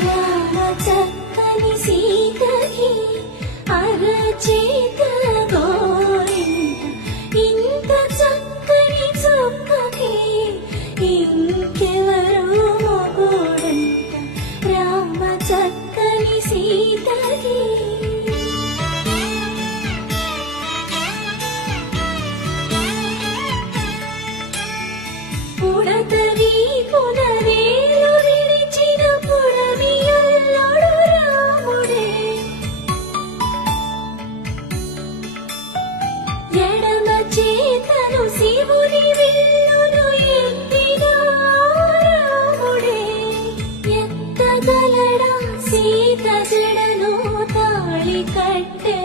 రామ చక్కని సీతకి అరచేత గోరింట ఇంత చక్కని చుక్కకి ఇంకెవరు మొగుడంట రామ చక్కని సీతకి పుడతవి పునవేలు విడిచిన పుడమియల్లుడు రాముడే ఎడమ చేతను శివుని విల్లును ఎత్తిన రాముడే ఎత్తగలడా సీత జడను తాళి కట్టె